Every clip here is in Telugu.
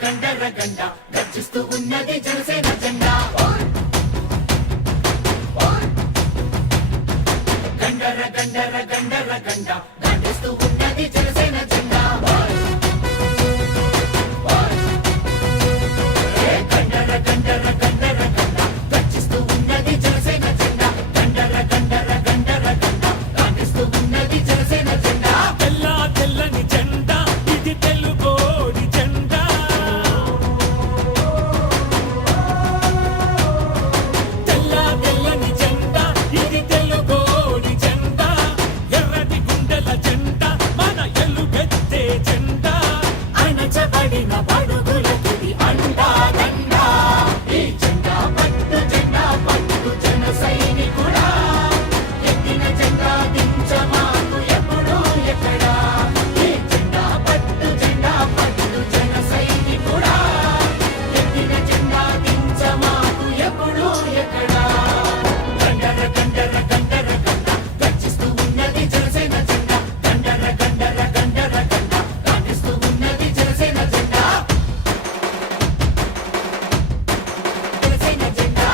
గండర గండ గర్జిస్తూ ఉన్నది జనసేన జెండా గండర గండర గండర గండ గర్జిస్తూ ఉన్నది జనసేన జెండా గండర గండర గండర గండ గర్జిస్తూ ఉన్నది జనసేన జెండా గండర గండర గండర గండ గర్జిస్తూ ఉన్నది జనసేన జెండా తెల్ల తెల్లని జెండా ఇది తెలుగోడి జెండా తెల్ల తెల్లని జెండా ఇది తెలుగోడి జెండా ఎర్రటి గుండెల జెండా మన ఎలుగెత్తే జెండా అణచబడిన బడుగులకి అండా దండా ఈ జెండా పట్టు జన సైనికుడా ఎత్తిన జెండా దించమాకు ఎప్పుడు ఎక్కడా ఈ జెండా పట్టు జన సైనికుడా ఎత్తిన జెండా దించమాకు ఎప్పుడు ఎక్కడా గండర గండర గండర గండ గర్జిస్తూ ఉన్నది జనసేన జెండా గండర గండర గండర గండ గాంధిస్తూ ఉన్నది జనసేన జెండా జనసేన జెండా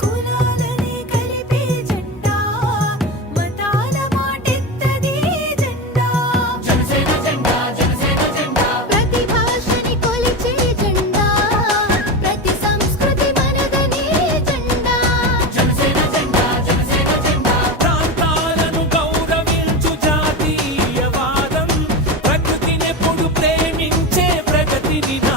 కులాలని కలిపే జెండా మతాల మాటెత్తది జెండా జనసేన జెండా జనసేన జెండా ప్రతి భాషని కొలిచే జెండా ప్రతి సంస్కృతి మనదనే జెండా జనసేన జెండా జనసేన జెండా ప్రాంతాలను గౌరవించు జాతీయవాదం ప్రకృతినెప్పుడు ప్రేమించే ప్రగతి నినాదం